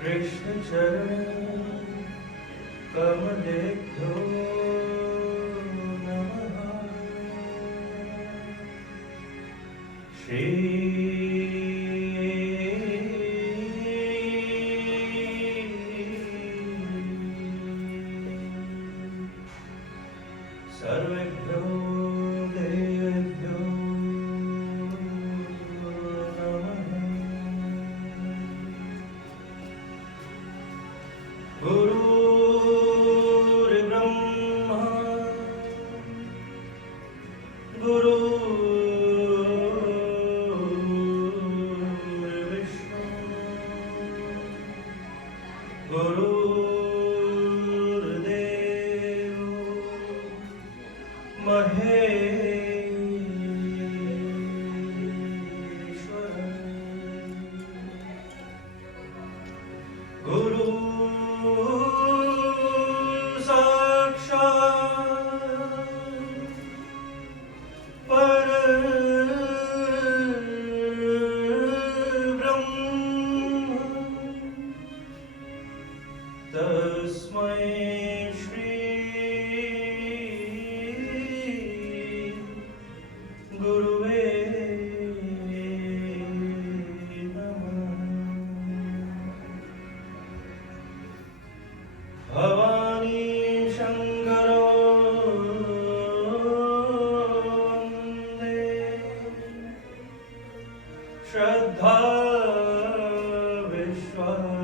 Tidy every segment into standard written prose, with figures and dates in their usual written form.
कृष्ण चरण कमलेभ्यो नमः। श्री सर्वेभ्यो देवेभ्यो नमः। गुरुर्ब्रह्मा गुरुर्विष्णु गुरुर्देवो महेश्वर। गुरु साक्षात् परब्रह्म तस्मै श्री गुरुवे नमः। भवानी शंकरो वन्दे श्रद्धा विश्वासरूपिणो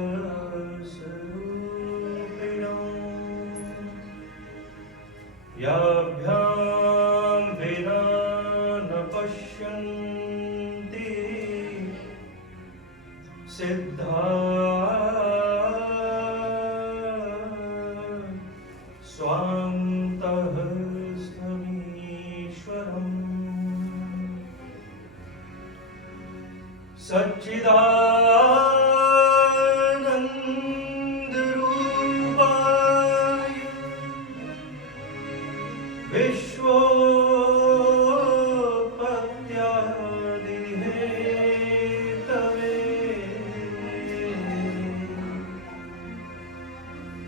याभ्यां विना न पश्यन्ति सिद्धा स्वान्तः स्थमीश्वरम् सच्चिदानन्दरूपाय विश्वोत्पत्त्यादिहेतवे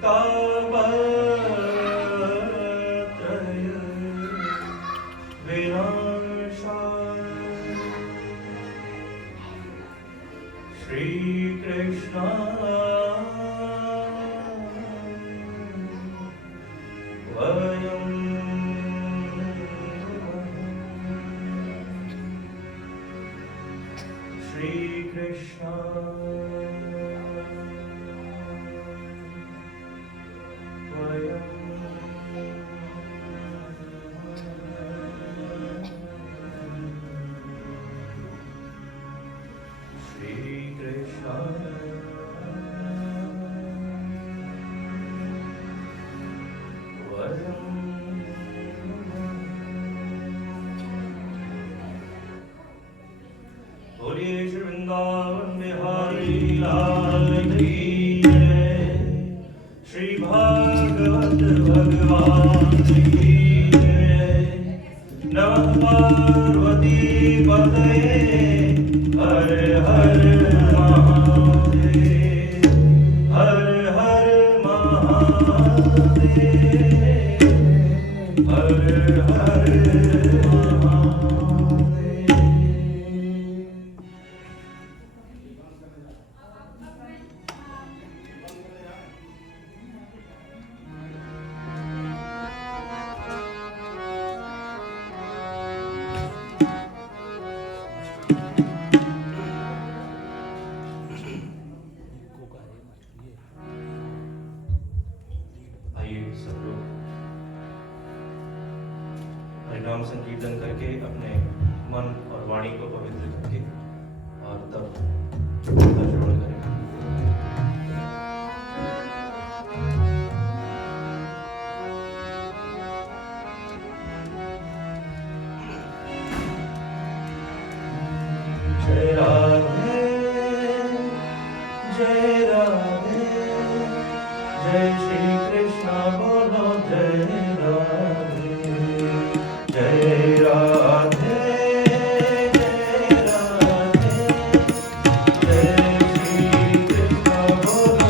तापत्रय विनाशाय श्री कृष्ण वयं श्री कृष्ण बोलिए श्री वृंदावन बिहारी लाल की जय। श्री भागवत भगवान की जय। नमः पार्वती पतये हर हर महादेव हर हर महादेव हर हर नाम संकीर्तन करके अपने मन और वाणी को पवित्र करके और तब श्रवण करें। जय राधे जय राधे जय श्री कृष्ण बोलो जय राधे जय राधे जय राधे जय श्री कृष्ण बोलो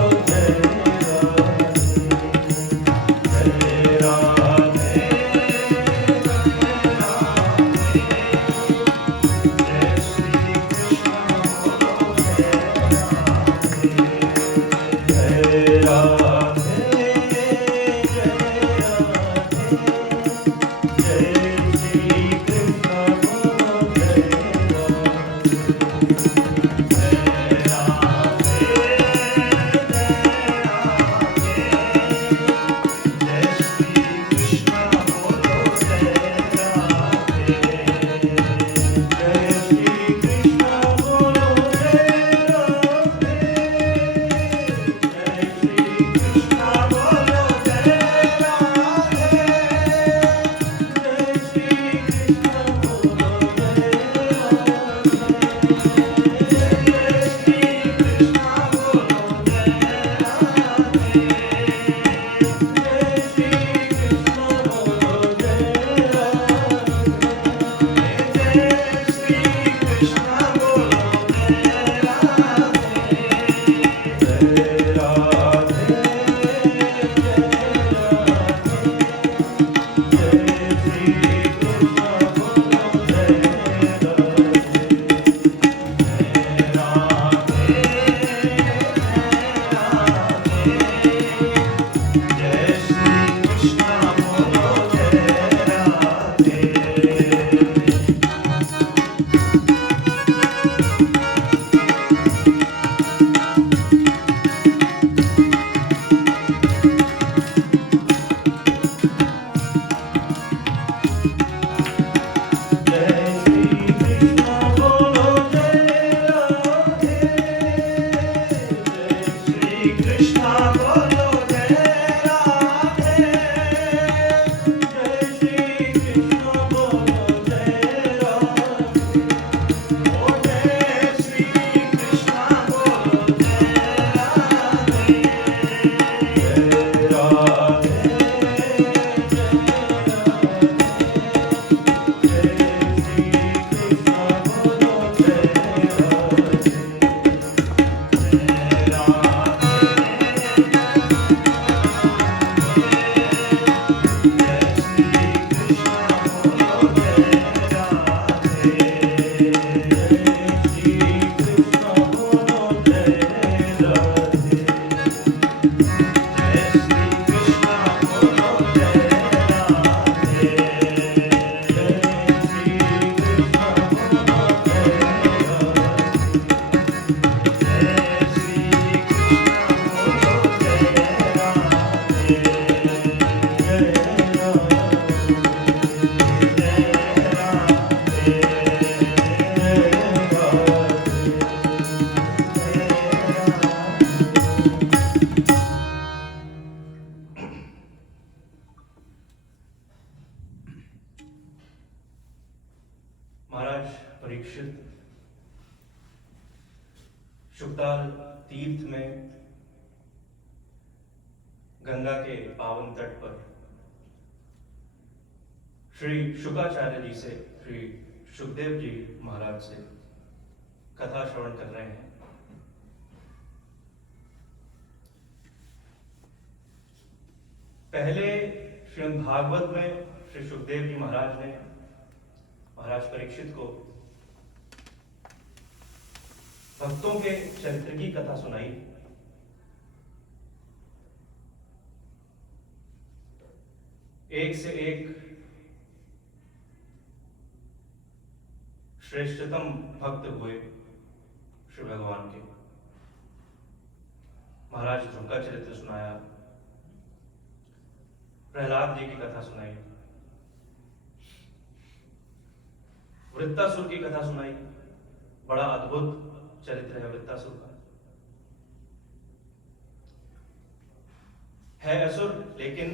तीर्थ में गंगा के पावन तट पर श्री शुकाचार्य जी से, श्री सुखदेव जी महाराज से कथा श्रवण कर रहे हैं। पहले श्रीमद् भागवत में श्री सुखदेव जी महाराज ने महाराज परीक्षित को भक्तों के चरित्र की कथा सुनाई। एक से एक श्रेष्ठतम भक्त हुए श्री भगवान के। महाराज ध्रुव का चरित्र सुनाया, प्रहलाद जी की कथा सुनाई, वृत्तासुर की कथा सुनाई। बड़ा अद्भुत चरित्र है वृत्तासुर का। है असुर लेकिन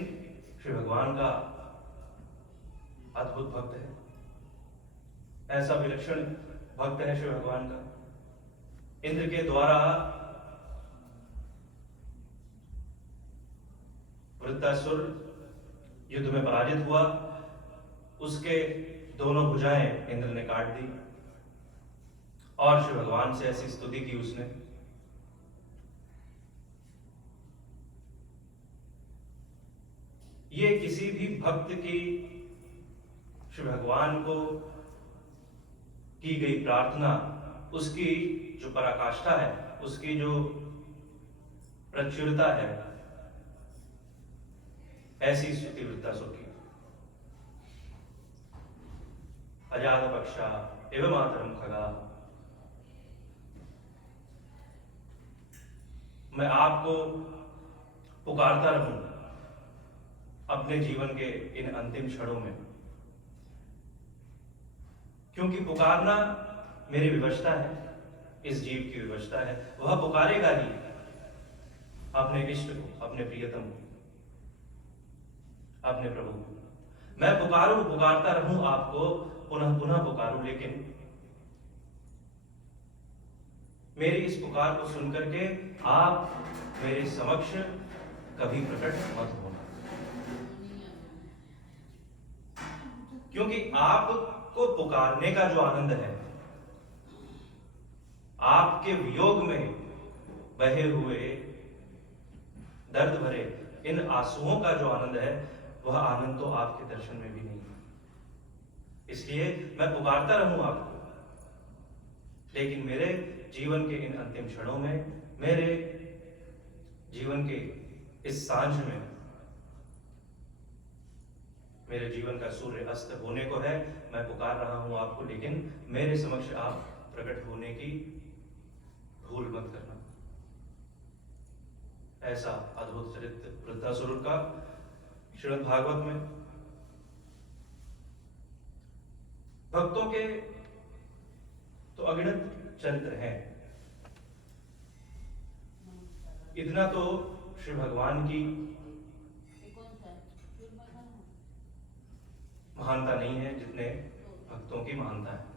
श्री भगवान का अद्भुत भक्त है। ऐसा विलक्षण भक्त है श्री भगवान का। इंद्र के द्वारा वृत्तासुर युद्ध में पराजित हुआ। उसके दोनों भुजाएं इंद्र ने काट दी और श्री भगवान से ऐसी स्तुति की उसने, ये किसी भी भक्त की श्री भगवान को की गई प्रार्थना, उसकी जो पराकाष्ठा है, उसकी जो प्रचुरता है, ऐसी स्तुति वृत्तासुर की। अजात पक्षा एवं मातरम खगा, मैं आपको पुकारता रहूं अपने जीवन के इन अंतिम क्षणों में, क्योंकि पुकारना मेरी विवशता है, इस जीव की विवशता है। वह पुकारेगा ही अपने इष्ट को, अपने प्रियतम को, अपने प्रभु को। मैं पुकारता रहूं आपको, पुनः पुनः पुकारूं, लेकिन मेरी इस पुकार को सुनकर के आप मेरे समक्ष कभी प्रकट मत होना, क्योंकि आपको पुकारने का जो आनंद है, आपके वियोग में बहे हुए दर्द भरे इन आंसुओं का जो आनंद है, वह आनंद तो आपके दर्शन में भी नहीं है। इसलिए मैं पुकारता रहूं आपको, लेकिन मेरे जीवन के इन अंतिम क्षणों में, मेरे जीवन के इस सांझ में, मेरे जीवन का सूर्य अस्त होने को है, मैं पुकार रहा हूं आपको, लेकिन मेरे समक्ष आप प्रकट होने की भूल मत करना। ऐसा अद्भुत चरित्र वृत्तासुर का श्रीमद् भागवत में। भक्तों के तो अगणित चरित्र हैं। इतना तो श्री भगवान की महानता नहीं है जितने भक्तों की महानता है।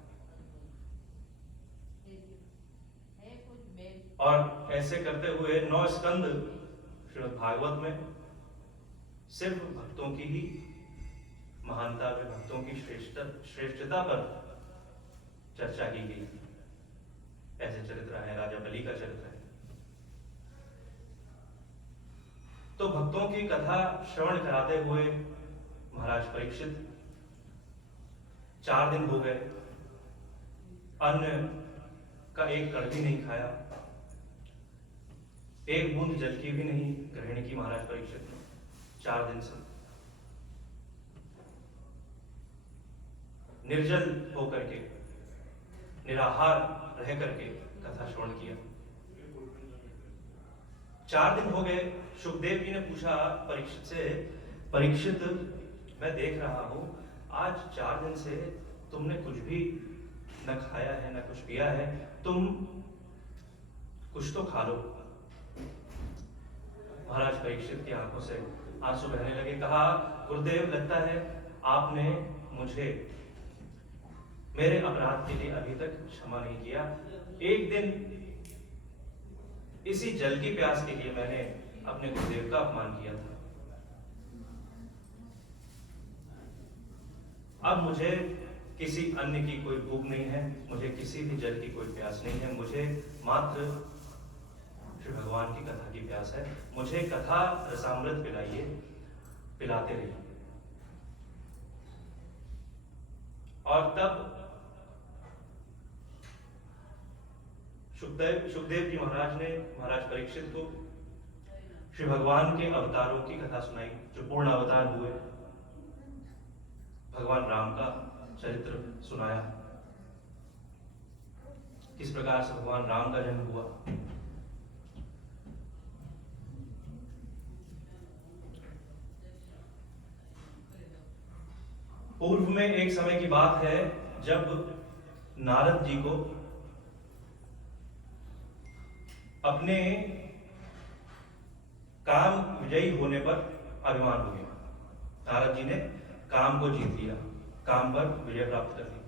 और ऐसे करते हुए 9 स्कंद श्रीमद् भागवत में सिर्फ भक्तों की ही महानता पे, भक्तों की श्रेष्ठता पर चर्चा की गई। ऐसे चरित्र है, राजा बलि का चरित्र है। तो भक्तों की कथा श्रवण कराते हुए महाराज परीक्षित 4 दिन हो गए, अन्न का एक कण भी नहीं खाया, एक बूंद जल की भी नहीं ग्रहण की महाराज परीक्षित ने 4 दिन से। निर्जल होकर के, निराहार रह करके कथा श्रवण किया। 4 दिन हो गए। सुखदेव जी ने पूछा परीक्षित से, परीक्षित मैं देख रहा हूं आज 4 दिन से तुमने कुछ भी न खाया है न कुछ पिया है, तुम कुछ तो खा लो। महाराज परीक्षित की आंखों से आंसू बहने लगे। कहा, गुरुदेव लगता है आपने मुझे मेरे अपराध के लिए अभी तक क्षमा नहीं किया। एक दिन इसी जल की प्यास के लिए मैंने अपने गुरुदेव का अपमान किया था। अब मुझे किसी अन्य की कोई भूख नहीं है, मुझे किसी भी जल की कोई प्यास नहीं है, मुझे मात्र श्री भगवान की कथा की प्यास है। मुझे कथा रसामृत पिलाइए, पिलाते रहिए। और तब सुखदेव जी महाराज ने महाराज परीक्षित को श्री भगवान के अवतारों की कथा सुनाई, जो पूर्ण अवतार हुए। भगवान राम का चरित्र सुनाया, किस प्रकार से भगवान राम का जन्म हुआ। पूर्व में एक समय की बात है जब नारद जी को अपने काम विजयी होने पर अभिमान हो गया। नारद जी ने काम को जीत लिया, काम पर विजय प्राप्त कर ली।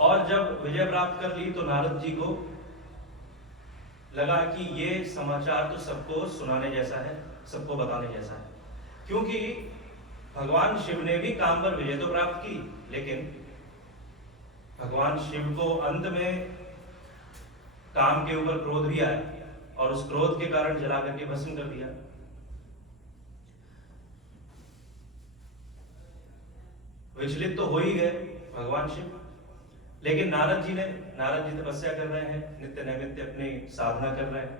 और जब विजय प्राप्त कर ली तो नारद जी को लगा कि ये समाचार तो सबको सुनाने जैसा है, सबको बताने जैसा है, क्योंकि भगवान शिव ने भी काम पर विजय तो प्राप्त की, लेकिन भगवान शिव को अंत में काम के ऊपर क्रोध भी आया और उस क्रोध के कारण जला करके भस्म कर दिया। विचलित तो हो ही गए भगवान शिव, लेकिन नारद जी तपस्या कर रहे हैं, नित्य नैमित्य अपनी साधना कर रहे हैं।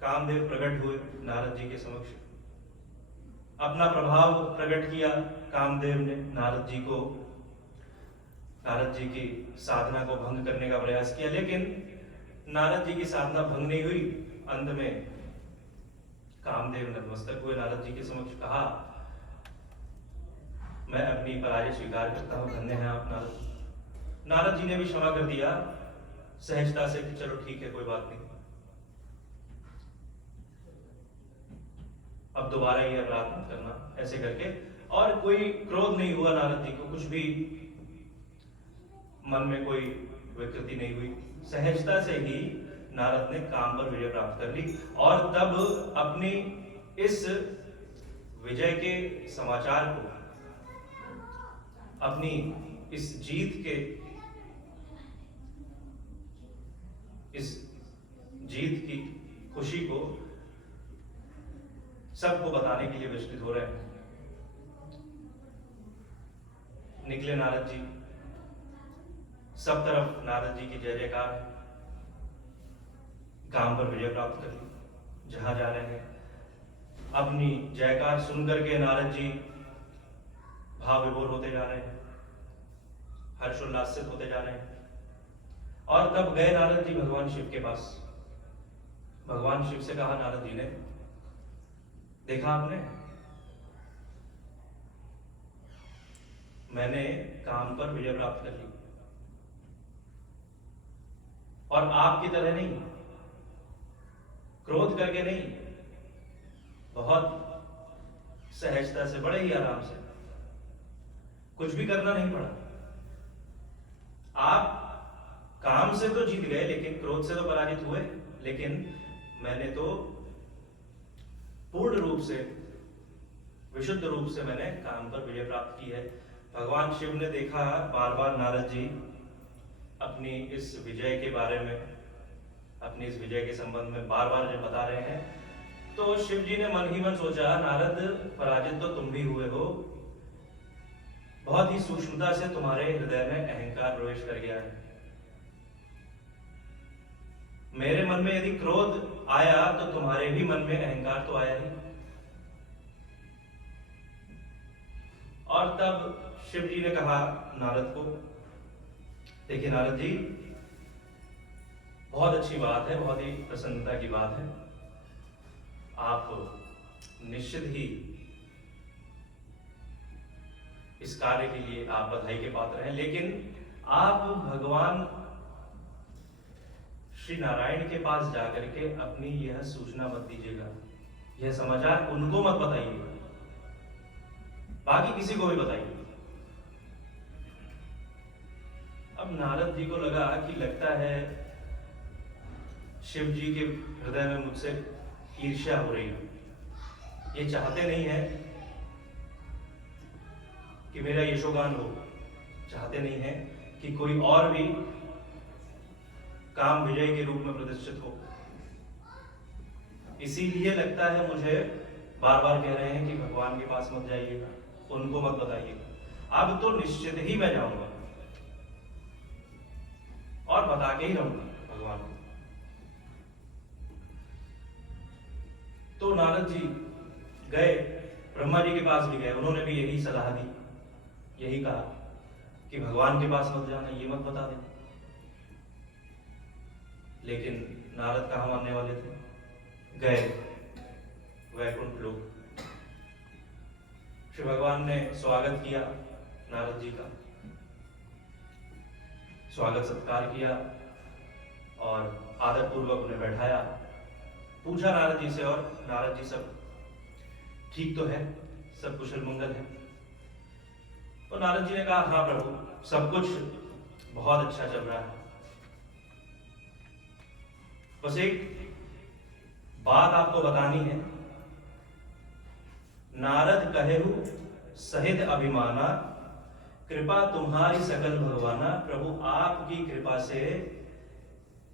कामदेव प्रकट हुए नारद जी के समक्ष, अपना प्रभाव प्रकट किया। कामदेव ने नारद जी की साधना को भंग करने का प्रयास किया, लेकिन नारद जी की साधना भंग नहीं हुई। अंत में कामदेव नतमस्तक हुए नारद जी के समक्ष, कहा मैं अपनी पराजय स्वीकार करता हूं, धन्य है आप नारद। नारद जी ने भी क्षमा कर दिया सहजता से कि चलो ठीक है, कोई बात नहीं, अब दोबारा ये अपराध मत करना, ऐसे करके। और कोई क्रोध नहीं हुआ नारद जी को, कुछ भी मन में कोई विकृति नहीं हुई। सहजता से ही नारद ने काम पर विजय प्राप्त कर ली। और तब अपनी इस विजय के समाचार को, अपनी इस जीत की खुशी को सबको बताने के लिए विचलित हो रहे हैं। निकले नारद जी, सब तरफ नारद जी की जय जयकार है, काम पर विजय प्राप्त कर ली। जहां जा रहे हैं अपनी जयकार सुनकर के नारद जी भाव विभोर होते जा रहे हैं, हर्षोल्लासित होते जा रहे हैं। और तब गए नारद जी भगवान शिव के पास। भगवान शिव से कहा नारद जी ने, देखा आपने, मैंने काम पर विजय प्राप्त कर ली, और आपकी तरह नहीं, क्रोध करके नहीं, बहुत सहजता से, बड़े ही आराम से, कुछ भी करना नहीं पड़ा। आप काम से तो जीत गए, लेकिन क्रोध से तो पराजित हुए, लेकिन मैंने तो पूर्ण रूप से, विशुद्ध रूप से मैंने काम पर विजय प्राप्त की है। भगवान शिव ने देखा बार बार नारद जी अपनी इस विजय के बारे में, अपनी इस विजय के संबंध में बार बार जब बता रहे हैं, तो शिव जी ने मन ही मन सोचा, नारद पराजित तो तुम भी हुए हो, बहुत ही सूक्ष्मता से तुम्हारे हृदय में अहंकार प्रवेश कर गया है। मेरे मन में यदि क्रोध आया तो तुम्हारे भी मन में अहंकार तो आया ही। और तब शिव जी ने कहा नारद को, देखिए नारद जी, बहुत अच्छी बात है, बहुत ही प्रसन्नता की बात है, आप निश्चित ही इस कार्य के लिए आप बधाई के पात्र हैं, लेकिन आप भगवान श्री नारायण के पास जाकर के अपनी यह सूचना मत दीजिएगा, यह समाचार उनको मत बताइएगा, बाकी किसी को भी बताइए। अब नारद जी को लगा कि लगता है शिव जी के हृदय में मुझसे ईर्ष्या हो रही है। ये चाहते नहीं है कि मेरा यशोगान हो, चाहते नहीं है कि कोई और भी काम विजय के रूप में प्रतिष्ठित हो। इसीलिए लगता है मुझे बार बार कह रहे हैं कि भगवान के पास मत जाइएगा, उनको मत बताइएगा। अब तो निश्चित ही मैं जाऊंगा और बता के ही रहूंगा भगवान को। तो नारद जी गए, ब्रह्मा जी के पास भी गए, उन्होंने भी यही सलाह दी, यही कहा कि भगवान के पास मत जाना, ये मत बता देना। लेकिन नारद कहाँ मानने वाले थे, गए वैकुंठ लोक। श्री भगवान ने स्वागत किया नारद जी का, स्वागत सत्कार किया और आदर पूर्वक उन्हें बैठाया। पूछा नारद जी से, और नारद जी सब ठीक तो है, सब कुशल मंगल है? तो नारद जी ने कहा, हाँ प्रभु, सब कुछ बहुत अच्छा चल रहा है। बस एक बात आपको बतानी है। नारद कहेहु सहित अभिमाना, कृपा तुम्हारी सकल भगवाना। प्रभु आपकी कृपा से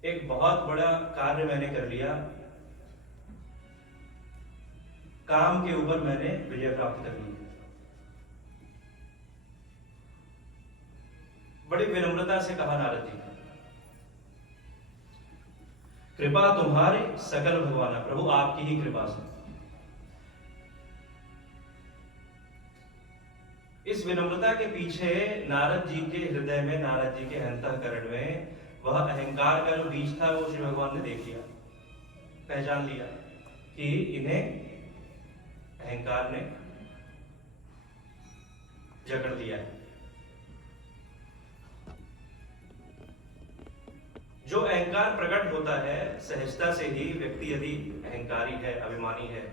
एक बहुत बड़ा कार्य मैंने कर लिया, काम के ऊपर मैंने विजय प्राप्त कर ली। बड़ी विनम्रता से कहा नारद जी, कृपा तुम्हारी सकल भगवाना, प्रभु आपकी ही कृपा से। इस विनम्रता के पीछे नारद जी के हृदय में, नारद जी के अंतःकरण में वह अहंकार का जो बीज था वो श्री भगवान ने देख लिया, पहचान लिया कि इन्हें अहंकार ने जकड़ दिया है। जो अहंकार प्रकट होता है सहजता से ही, व्यक्ति यदि अहंकारी है, अभिमानी है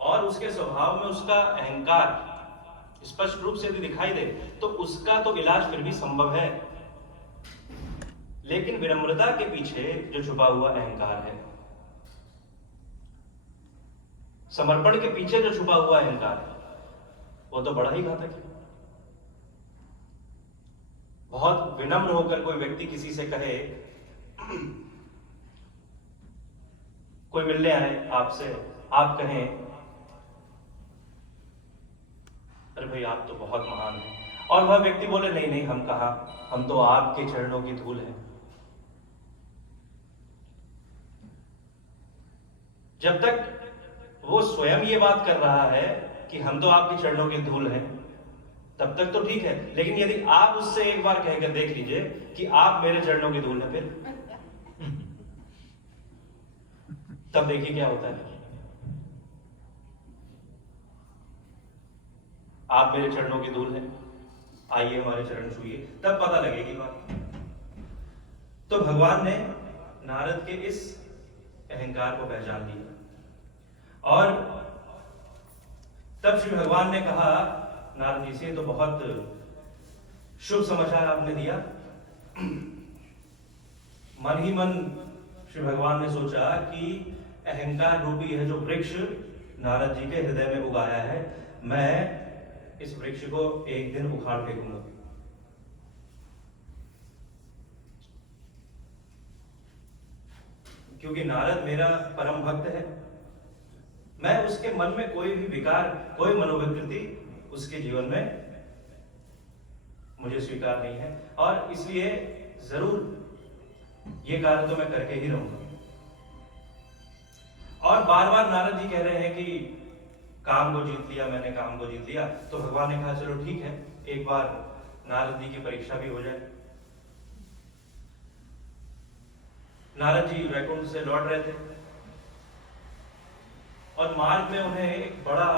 और उसके स्वभाव में उसका अहंकार स्पष्ट रूप से यदि दिखाई दे, तो उसका तो इलाज फिर भी संभव है। लेकिन विनम्रता के पीछे जो छुपा हुआ अहंकार है, समर्पण के पीछे जो छुपा हुआ अहंकार है, वो तो बड़ा ही घातक है। बहुत विनम्र होकर कोई व्यक्ति किसी से कहे, कोई मिलने आए आपसे, आप कहें, अरे भाई आप तो बहुत महान हैं, और वह व्यक्ति बोले, नहीं नहीं हम कहा, हम तो आपके चरणों की धूल हैं। जब तक वो स्वयं ये बात कर रहा है कि हम तो आपके चरणों की धूल हैं, तब तक तो ठीक है। लेकिन यदि आप उससे एक बार कहकर देख लीजिए कि आप मेरे चरणों की धूल हैं, फिर तब देखिए क्या होता है। आप मेरे चरणों की धूल हैं, आइए हमारे चरण छूइए, तब पता लगेगी बात। तो भगवान ने नारद के इस अहंकार को पहचान लिया और तब श्री भगवान ने कहा नारद जी से, तो बहुत शुभ समाचार आपने दिया। मन ही मन श्री भगवान ने सोचा कि अहंकार रूपी यह जो वृक्ष नारद जी के हृदय में उगाया है, मैं इस वृक्ष को एक दिन उखाड़ फेंकूंगा। क्योंकि नारद मेरा परम भक्त है, मैं उसके मन में कोई भी विकार, कोई मनोविकृति उसके जीवन में मुझे स्वीकार नहीं है, और इसलिए जरूर ये कार्य तो मैं करके ही रहूंगा। और बार बार नारद जी कह रहे हैं कि काम को जीत लिया मैंने, काम को जीत लिया। तो भगवान ने कहा चलो ठीक है, एक बार नारद जी की परीक्षा भी हो जाए। नारद जी वैकुंठ से लौट रहे थे और मार्ग में उन्हें एक बड़ा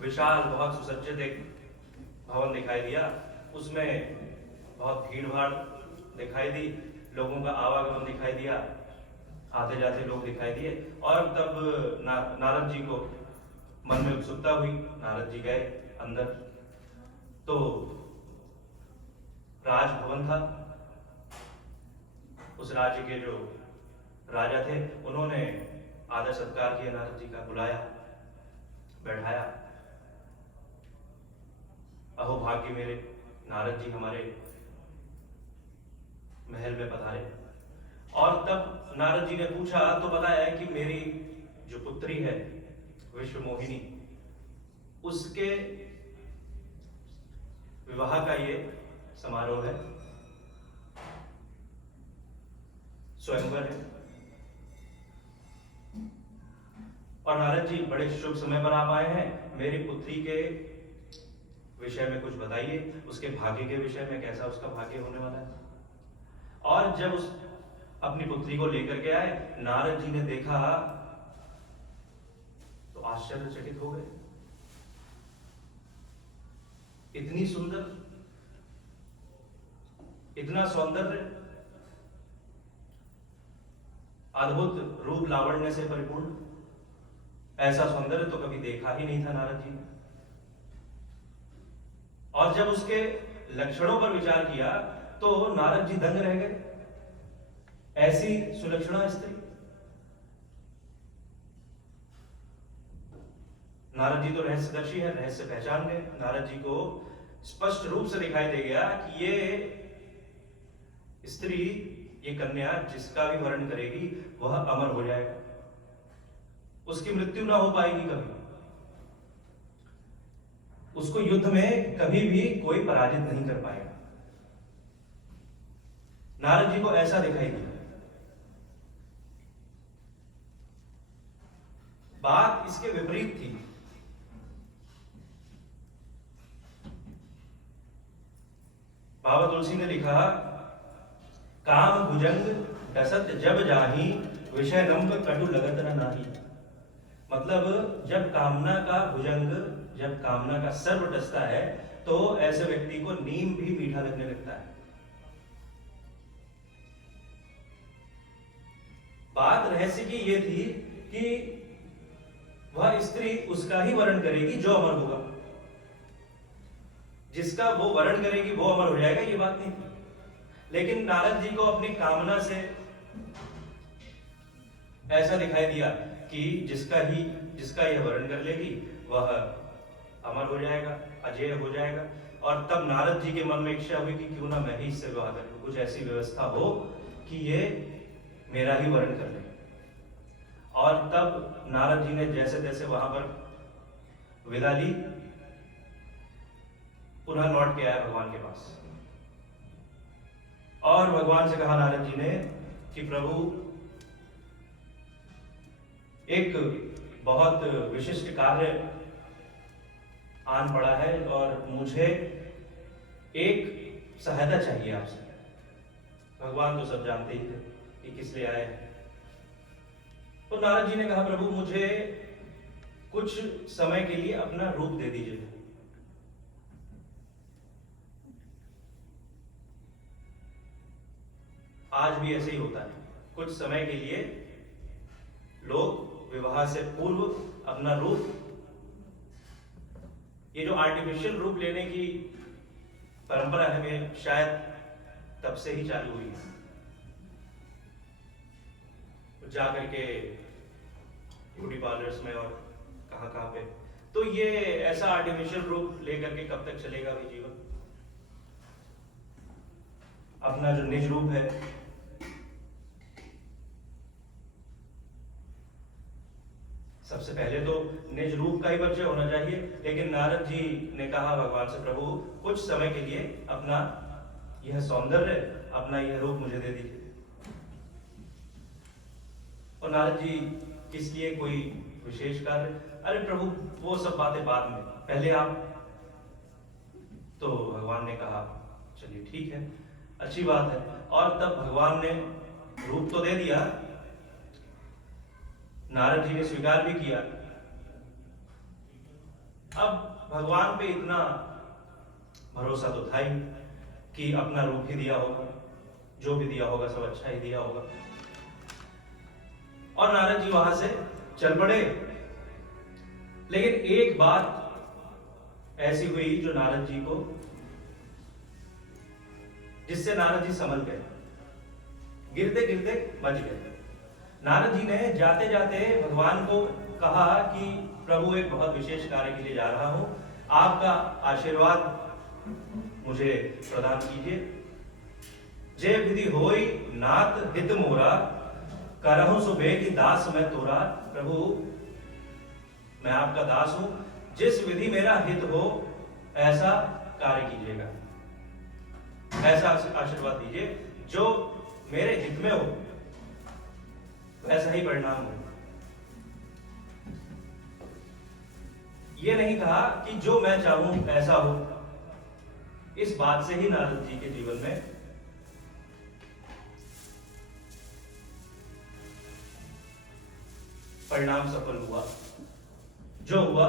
विशाल, बहुत सुसज्जित एक भवन दिखाई दिया। उसमें बहुत भीड़ भाड़ दिखाई दी, लोगों का आवागमन दिखाई दिया, आते जाते लोग दिखाई दिए। और तब नारद जी को मन में उत्सुकता हुई, नारद जी गए अंदर, तो राजभवन था, उस राज्य के जो राजा थे उन्होंने आदर सत्कार किया, नारद जी का बुलाया, बैठाया। अहो भाग्य मेरे, नारद जी हमारे महल में पधारे। और तब नारद जी ने पूछा तो बताया कि मेरी जो पुत्री है विश्व मोहिनी, उसके विवाह का ये समारोह है, स्वयंवर है। और नारद जी बड़े शुभ समय पर आप आए हैं, मेरी पुत्री के विषय में कुछ बताइए, उसके भाग्य के विषय में, कैसा उसका भाग्य होने वाला है। और जब उस अपनी पुत्री को लेकर के आए, नारद जी ने देखा तो आश्चर्यचकित हो गए। इतनी सुंदर, इतना सौंदर्य, अद्भुत रूप लावण्य से परिपूर्ण, ऐसा सौंदर्य तो कभी देखा ही नहीं था नारद जी ने। और जब उसके लक्षणों पर विचार किया तो नारद जी दंग रह गए। ऐसी सुलक्षणा स्त्री, नारद जी तो रहस्यदर्शी है, रहस्य पहचान गए। नारद जी को स्पष्ट रूप से दिखाई दे गया कि ये स्त्री, ये कन्या जिसका भी वर्ण करेगी वह अमर हो जाएगा, उसकी मृत्यु ना हो पाएगी कभी, उसको युद्ध में कभी भी कोई पराजित नहीं कर पाएगा। नारद जी को ऐसा दिखाई दिया। बात इसके विपरीत थी। बाबा तुलसी ने लिखा, काम भुजंग डसत जब जाही, विषय रंभ कटु लगत न नाही। मतलब जब कामना का भुजंग, जब कामना का सर्व डसता है तो ऐसे व्यक्ति को नीम भी मीठा लगने लगता है। बात रहस्य की यह थी कि वह स्त्री उसका ही वर्ण करेगी जो अमर होगा, जिसका वो वर्ण करेगी वो अमर हो जाएगा, ये बात नहीं थी। लेकिन नारद जी को अपनी कामना से ऐसा दिखाई दिया कि जिसका यह वर्ण कर लेगी वह अमर हो जाएगा, अजेय हो जाएगा। और तब नारद जी के मन में इच्छा हुई कि क्यों ना मैं ही इससे विवाह कर लूं, कुछ ऐसी व्यवस्था हो कि ये मेरा ही वर्ण कर ले। और तब नारद जी ने जैसे तैसे वहां पर विदा ली, पुनः लौट के आया भगवान के पास। और भगवान से कहा नारद जी ने कि प्रभु, एक बहुत विशिष्ट कार्य आन पड़ा है और मुझे एक सहायता चाहिए आपसे। भगवान तो सब जानते ही थे कि किस लिए आए हैं। तो नारद जी ने कहा, प्रभु मुझे कुछ समय के लिए अपना रूप दे दीजिए। आज भी ऐसे ही होता है, कुछ समय के लिए लोग विवाह से पूर्व अपना रूप, ये जो आर्टिफिशियल रूप लेने की परंपरा है, वे शायद तब से ही चालू हुई है। जाकर के ब्यूटी पार्लर्स में और कहां पे, तो ये ऐसा आर्टिफिशियल रूप लेकर के कब तक चलेगा भाई जीवन। अपना जो निज रूप है, सबसे पहले तो निज रूप का ही परिचय होना चाहिए। लेकिन नारद जी ने कहा भगवान से, प्रभु कुछ समय के लिए अपना यह सौंदर्य, अपना यह रूप मुझे दे दीजिए। और नारद जी किस लिए कोई विशेष कार्य, अरे प्रभु वो सब बातें बाद में, पहले आप। तो भगवान ने कहा चलिए ठीक है, अच्छी बात है। और तब भगवान ने रूप तो दे दिया, नारद जी ने स्वीकार भी किया। अब भगवान पे इतना भरोसा तो था ही कि अपना रूप ही दिया होगा, जो भी दिया होगा सब अच्छा ही दिया होगा। और नारद जी वहां से चल पड़े। लेकिन एक बात ऐसी हुई जो नारद जी को, जिससे नारद जी संभल गए। गिरते गिरते बच गए। नारद जी ने जाते जाते भगवान को कहा कि प्रभु एक बहुत विशेष कार्य के लिए जा रहा हूं, आपका आशीर्वाद मुझे प्रदान कीजिए। जय विधि होई नाथ हित मोरा, करहु सुबह की दास मैं तोरा। प्रभु मैं आपका दास हूं, जिस विधि मेरा हित हो ऐसा कार्य कीजिएगा, ऐसा आशीर्वाद दीजिए जो मेरे हित में हो, वैसा ही परिणाम हो। ये नहीं कहा कि जो मैं चाहूं ऐसा हो। इस बात से ही नारद जी के जीवन में परिणाम सफल हुआ। जो हुआ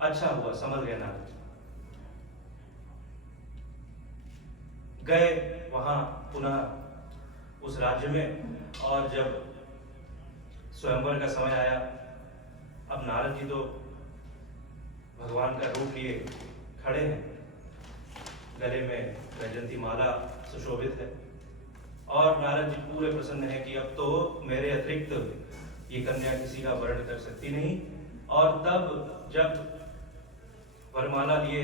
अच्छा हुआ, समझ गए नारद जी। गए वहां पुनः उस राज्य में, और जब स्वयंवर का समय आया, अब नारद जी तो भगवान का रूप लिए खड़े हैं, गले में वैजयंती माला सुशोभित है, और नारद जी पूरे प्रसन्न है कि अब तो मेरे अतिरिक्त ये कन्या किसी का वर्ण कर सकती नहीं। और तब जब वरमाला लिए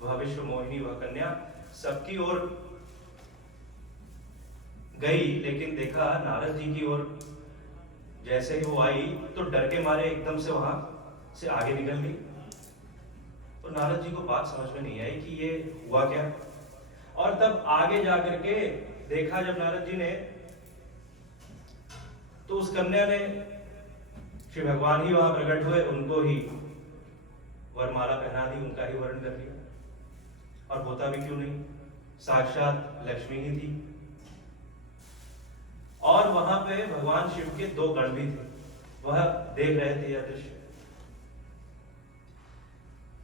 वह विश्व मोहिनी वह कन्या सबकी ओर गई, लेकिन देखा नारद जी की ओर जैसे ही वो आई तो डर के मारे एकदम से वहां से आगे निकल गई। तो नारद जी को बात समझ में नहीं आई कि ये हुआ क्या। और तब आगे जाकर के देखा जब नारद जी ने, तो उस कन्या ने, श्री भगवान ही वहां प्रकट हुए, उनको ही वरमाला पहना दी, उनका ही वर्ण कर लिया। और होता भी क्यों नहीं, साक्षात लक्ष्मी ही थी। और वहां पे भगवान शिव के दो गण भी थे, वह देख रहे थे यह दृश्य।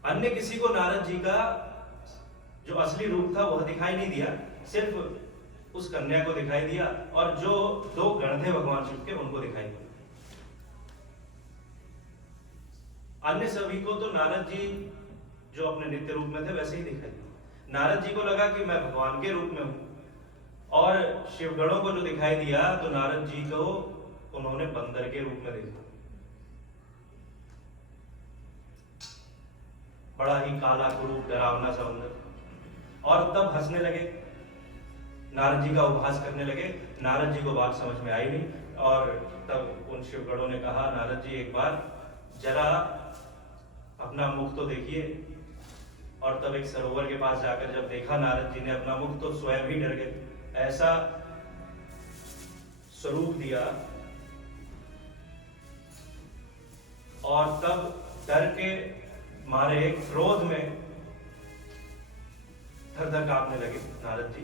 अन्य किसी को नारद जी का जो असली रूप था वह दिखाई नहीं दिया, सिर्फ उस कन्या को दिखाई दिया, और जो दो गण थे भगवान शिव के उनको दिखाई दिया। अन्य सभी को तो नारद जी जो अपने नित्य रूप में थे वैसे ही दिखाई दिया। नारद जी को लगा कि मैं भगवान के रूप में हूं, और शिवगणों को जो दिखाई दिया तो नारद जी को उन्होंने बंदर के रूप में देखा। बड़ा ही काला कुरूप डरावना सा बंदर, और तब हंसने लगे, नारद जी का उपहास करने लगे। नारद जी को बात समझ में आई नहीं, और तब उन शिवगणों ने कहा, नारद जी एक बार जरा अपना मुख तो देखिए। और तब एक सरोवर के पास जाकर जब देखा नारद जी ने अपना मुख, तो स्वयं ही डर गए। ऐसा स्वरूप दिया, और तब डर के मारे क्रोध में थर थर कांपने लगे नारद जी।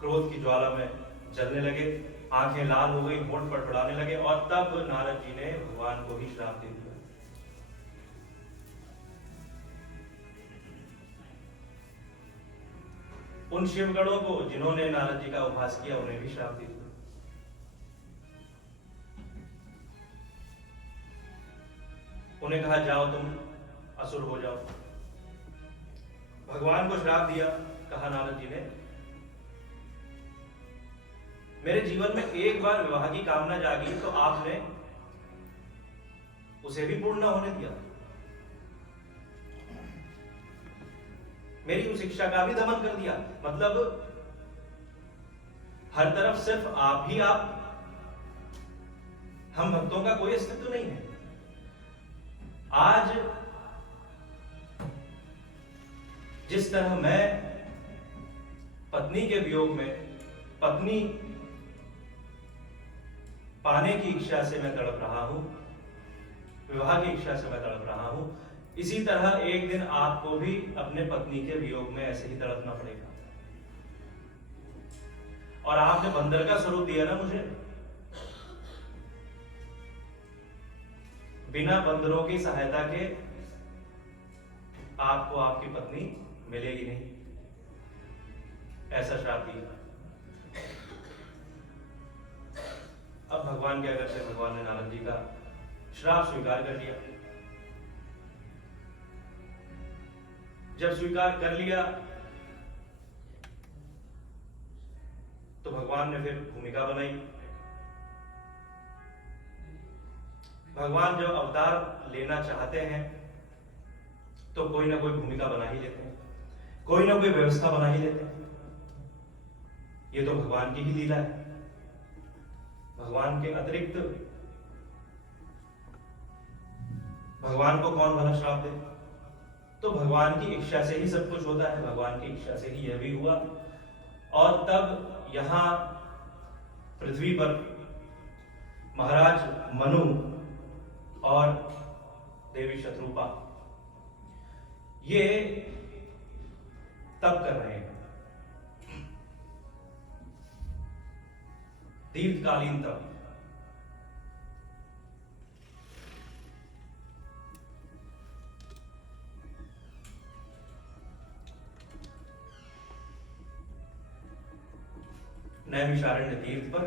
क्रोध की ज्वाला में जलने लगे, आंखें लाल हो गई, होंठ फड़फड़ाने लगे, और तब नारद जी ने भगवान को ही श्राप दे दिया। उन शिवगणों को जिन्होंने नारद जी का उपहास किया उन्हें भी श्राप दे दिया। उन्हें कहा, जाओ तुम असुर हो जाओ। भगवान को श्राप दिया। कहा नारद जी ने, मेरे जीवन में एक बार विवाह की कामना जागी तो आपने उसे भी पूर्ण न होने दिया, मेरी उस इच्छा का भी दमन कर दिया। मतलब हर तरफ सिर्फ आप ही आप, हम भक्तों का कोई अस्तित्व नहीं है। आज जिस तरह मैं पत्नी के वियोग में, पत्नी पाने की इच्छा से मैं तड़प रहा हूं, विवाह की इच्छा से मैं तड़प रहा हूं, इसी तरह एक दिन आपको भी अपने पत्नी के वियोग में ऐसे ही तड़पना पड़ेगा। और आपने बंदर का स्वरूप दिया ना मुझे, बिना बंदरों की सहायता के आपको आपकी पत्नी मिलेगी नहीं, ऐसा श्राप दिया। अब भगवान क्या करते, भगवान ने नारद जी का श्राप स्वीकार कर लिया। जब स्वीकार कर लिया तो भगवान ने फिर भूमिका बनाई। भगवान जब अवतार लेना चाहते हैं तो कोई ना कोई भूमिका बना ही लेते हैं, कोई ना कोई व्यवस्था बना ही लेते हैं। ये तो भगवान की ही लीला है। भगवान के अतिरिक्त भगवान को कौन भला श्राप दे? तो भगवान की इच्छा से ही सब कुछ होता है, भगवान की इच्छा से ही यह भी हुआ। और तब यहां पृथ्वी पर महाराज मनु और देवी शत्रुपा ये तप कर रहे हैं, दीर्घकालीन तप। नैमिषारण्य तीर्थ पर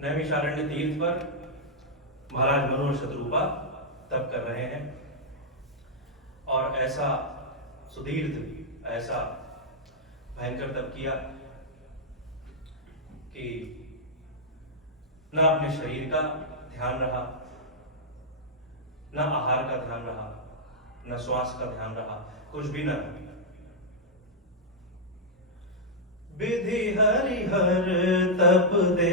नैमिषारण्य तीर्थ पर महाराज मनु और शत्रुपा तप कर रहे हैं। और ऐसा सुदीर्घ, ऐसा भयंकर तप किया कि न अपने शरीर का ध्यान रहा, न आहार का ध्यान रहा, न श्वास का ध्यान रहा, कुछ भी न रहा। विधि हरिहर तप दे